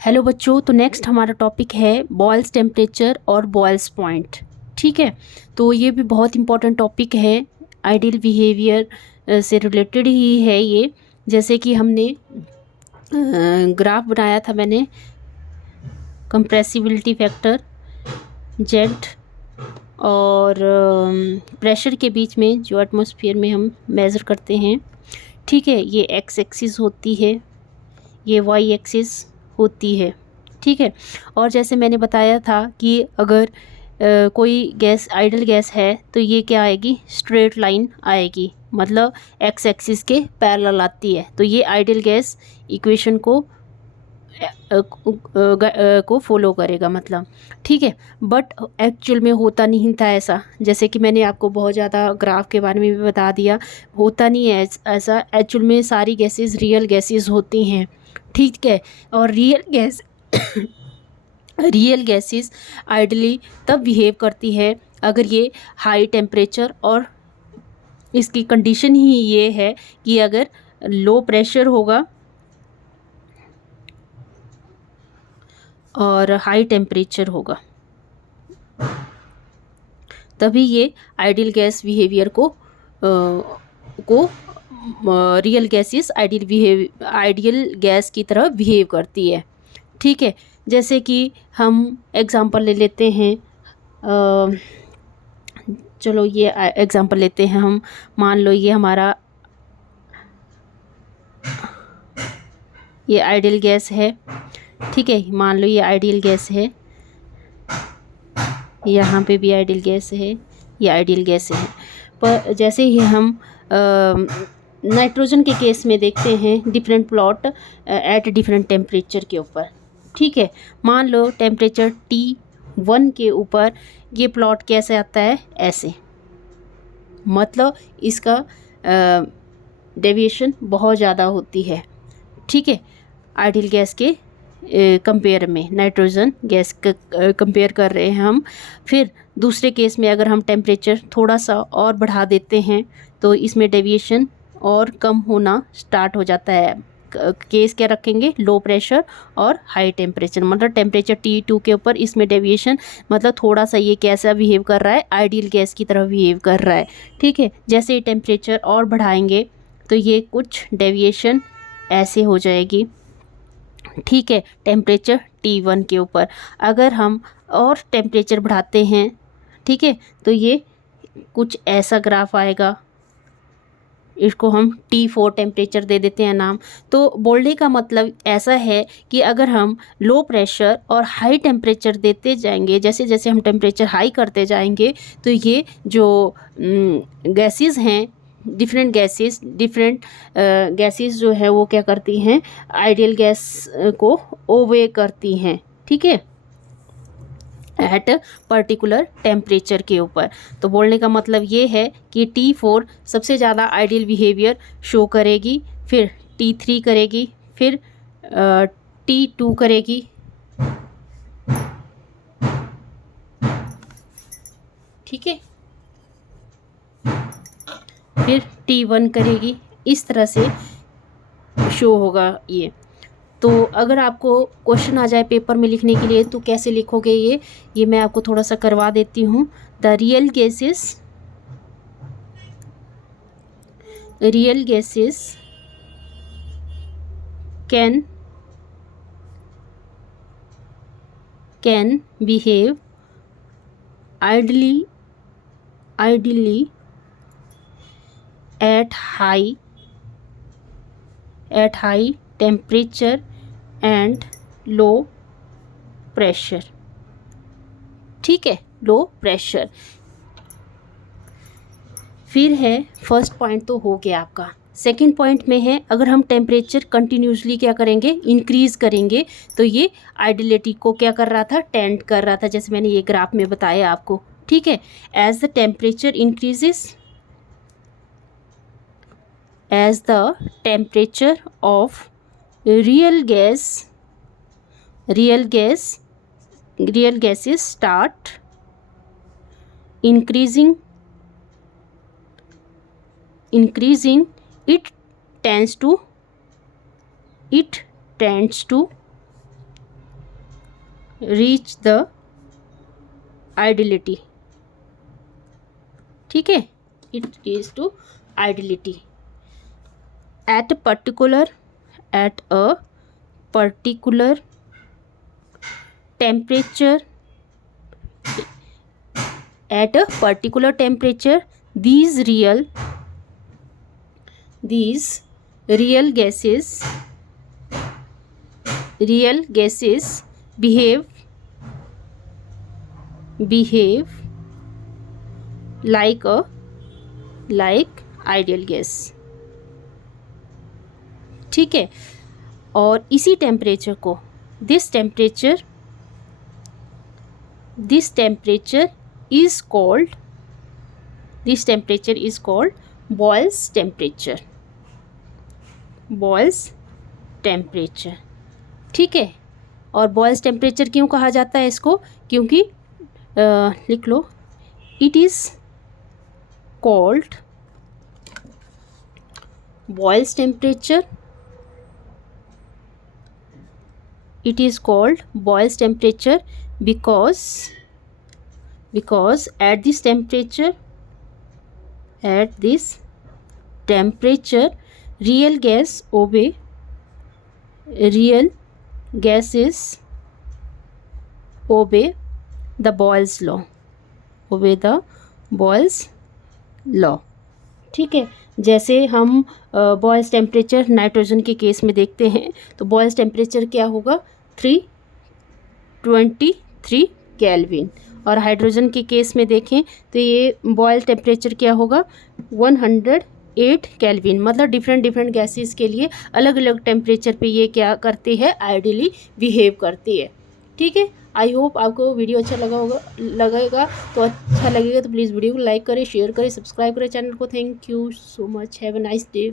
Hello बच्चों, तो next हमारा टॉपिक है बॉयल्स टेम्परेचर और बॉयल्स पॉइंट। ठीक है, तो ये भी बहुत इंपॉर्टेंट टॉपिक है, आइडियल बिहेवियर से रिलेटेड ही है ये। जैसे कि हमने ग्राफ बनाया था मैंने, कंप्रेसिबिलिटी फैक्टर जेड और प्रेशर के बीच में जो एटमॉस्फेयर में हम मेज़र करते हैं। ठीक है, ये एक्स एक्सिस होती है, ये वाई एक्सिस होती है। ठीक है, और जैसे मैंने बताया था कि अगर कोई गैस आइडल गैस है तो ये क्या आएगी, स्ट्रेट लाइन आएगी, मतलब एक्स एक्सिस के पैरेलल आती है, तो ये आइडल गैस इक्वेशन को फॉलो करेगा मतलब। ठीक है, बट एक्चुअल में होता नहीं था ऐसा, जैसे कि मैंने आपको बहुत ज़्यादा ग्राफ के बारे में भी बता दिया, होता नहीं है ऐसा। एक्चुअल में सारी गैसेस रियल गैसेस होती हैं। ठीक है, और रियल गैसेस आइडली तब बिहेव करती है अगर ये हाई टेम्परेचर, और इसकी कंडीशन ही ये है कि अगर लो प्रेशर होगा और हाई टेम्परेचर होगा, तभी ये आइडियल गैस बिहेवियर को रियल गैसेस आइडियल गैस की तरह बिहेव करती है। ठीक है, जैसे कि हम एग्जांपल ले लेते हैं, चलो ये एग्जांपल लेते हैं हम। मान लो ये आइडियल गैस है। ठीक है, मान लो ये आइडियल गैस है, यहाँ पे भी आइडियल गैस है, ये आइडियल गैस है। पर जैसे ही हम नाइट्रोजन के केस में देखते हैं different plot at different temperature के ऊपर। ठीक है, मान लो टेम्परेचर T1 के ऊपर ये प्लॉट कैसे आता है, ऐसे, मतलब इसका डेविएशन बहुत ज़्यादा होती है। ठीक है, आइडियल गैस के कंपेयर में नाइट्रोजन गैस कंपेयर कर रहे हैं हम। फिर दूसरे केस में अगर हम टेम्परेचर थोड़ा सा और बढ़ा देते हैं तो इसमें डेविएशन और कम होना स्टार्ट हो जाता है। केस क्या रखेंगे, लो प्रेशर और हाई टेम्परेचर, मतलब टेम्परेचर T2 के ऊपर इसमें डेविएशन, मतलब थोड़ा सा ये कैसा बिहेव कर रहा है, आइडियल गैस की तरह बिहेव कर रहा है। ठीक है, जैसे ही टेम्परेचर और बढ़ाएंगे तो ये कुछ डेविएशन ऐसे हो जाएगी। ठीक है, टेम्परेचर T1 के ऊपर अगर हम और टेम्परेचर बढ़ाते हैं, ठीक है, तो ये कुछ ऐसा ग्राफ आएगा, इसको हम T4 टेम्परेचर दे देते हैं नाम। तो बोलने का मतलब ऐसा है कि अगर हम लो प्रेशर और हाई टेम्परेचर देते जाएंगे, जैसे जैसे हम टेम्परेचर हाई करते जाएंगे, तो ये जो गैसेस हैं, डिफरेंट गैसेस जो है वो क्या करती हैं, आइडियल गैस को ओवे करती हैं। ठीक है, एट पर्टिकुलर टेम्परेचर के ऊपर। तो बोलने का मतलब ये है कि T4 सबसे ज़्यादा आइडियल बिहेवियर शो करेगी, फिर T3 करेगी, फिर T2 करेगी, ठीक है, फिर T1 करेगी। इस तरह से शो होगा ये। तो अगर आपको क्वेश्चन आ जाए पेपर में लिखने के लिए तो कैसे लिखोगे, ये मैं आपको थोड़ा सा करवा देती हूँ। The real gases can behave ideally at high temperature and low pressure। ठीक है, लो प्रेशर। फिर है फर्स्ट पॉइंट तो हो गया आपका। सेकंड पॉइंट में है, अगर हम टेम्परेचर कंटिन्यूसली क्या करेंगे, इंक्रीज़ करेंगे, तो ये आइडियलिटी को क्या कर रहा था, टेंड कर रहा था, जैसे मैंने ये ग्राफ में बताया आपको। ठीक है, as the temperature increases, as the temperature of real gases start increasing, it tends to reach the ideality, ठीक है, it reach to ideality at a particular temperature, at a particular temperature, these real gases behave like ideal gas, ठीक है। और इसी temperature को this temperature is called Boyle's temperature, ठीक है। और बॉयल्स टेम्परेचर क्यों कहा जाता है इसको, क्योंकि लिख लो, it is called Boyle's temperature, it is called Boyle's temperature because at this temperature real gases obey the Boyle's law, ठीक है। जैसे हम बॉयल्स टेम्परेचर नाइट्रोजन के केस में देखते हैं तो बॉयल्स टेम्परेचर क्या होगा 323 केल्विन, और हाइड्रोजन के केस में देखें तो ये बॉयल टेम्परेचर क्या होगा 108 केल्विन। मतलब डिफरेंट गैसेस के लिए अलग अलग टेम्परेचर पे ये क्या करती है, आइडियली बिहेव करती है, ठीक है। आई होप आपको वीडियो अच्छा लगेगा तो प्लीज़ वीडियो को लाइक करें, शेयर करें, सब्सक्राइब करें चैनल को। Thank you so much, have a nice day.